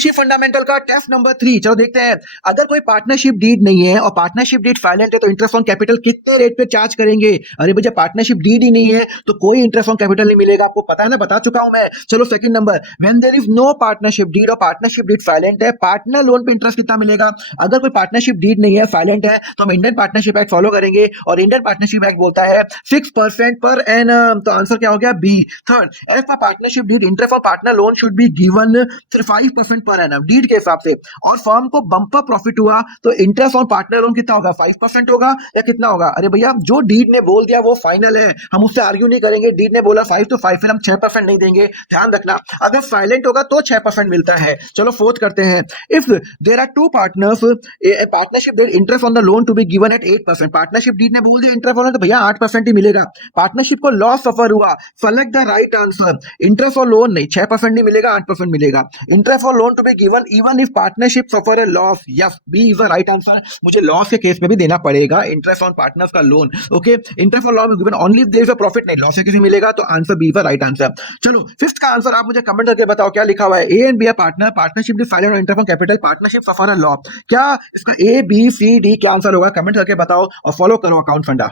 Partnership fundamental का test number 3, चलो देखते हैं। अगर कोई पार्टनरशिप डीड नहीं है और पार्टनरशिप डीड फाइलेंट है तो इंटरेस्ट ऑन कैपिटल कितने रेट पे चार्ज करेंगे? अरे भैया पार्टनरशिप डीड ही नहीं है तो कोई इंटरेस्ट ऑन कैपिटल नहीं मिलेगा, आपको पता है ना, बता चुका हूं मैं। चलो second number, when there is no partnership deed और पार्टनरशिप डीड फाइलेंट है, पार्टनर लोन पे इंटरेस्ट कितना मिलेगा? अगर कोई पार्टनरशिप डीड नहीं है, फाइलेंट है, तो हम इंडियन पार्टनरशिप एक्ट फॉलो करेंगे और इंडियन पार्टनरशिप एक्ट बोलता है 6% पर एनम। तो आंसर क्या हो गया? B. Third, as per partnership deed interest on partner loan should be given 5% per annum deed के हिसाब से, और फर्म को बम्पर प्रॉफिट हुआ तो इंटरेस्ट ऑन पार्टनर लोन कितना होगा? 5% होगा या कितना होगा? अरे भैया जो डीड ने बोल दिया वो फाइनल है, हम उससे आर्ग्यू नहीं करेंगे। डीड ने बोला 5 तो 5, फिर हम 6% नहीं देंगे, ध्यान रखना। अगर साइलेंट होगा तो 6% मिलता है। चलो फोर्थ करते हैं। If there are two partners, partnership deed interest on the loan to be given at 8%, partnership deed ने बोल दिया इंटरेस्ट ऑन तो भैया 8% ही मिलेगा। पार्टनरशिप को लॉस सफर हुआ, select the right answer. Interest और लोन नहीं, 6% नहीं मिलेगा, 8% मिलेगा। इंटरेस्ट और loan to be given even if partnership suffer a loss, yes B is the right answer. मुझे लॉस के केस में भी देना पड़ेगा इंटरेस्ट ऑन पार्टनर्स का लोन। ओके, इंटरेस्ट और loss given only if there is a profit, नहीं loss के केस में मिलेगा, तो answer B is the right answer. चलो फिफ्थ का आंसर आप मुझे कमेंट करके बताओ क्या लिखा हुआ है। A and B are partner, partnership deed silent और interest on capital, partnership suffer a loss. क्या इसका ए बी सी डी क्या आंसर होगा? कमेंट करके बताओ और फॉलो करो अकाउंट फंडा।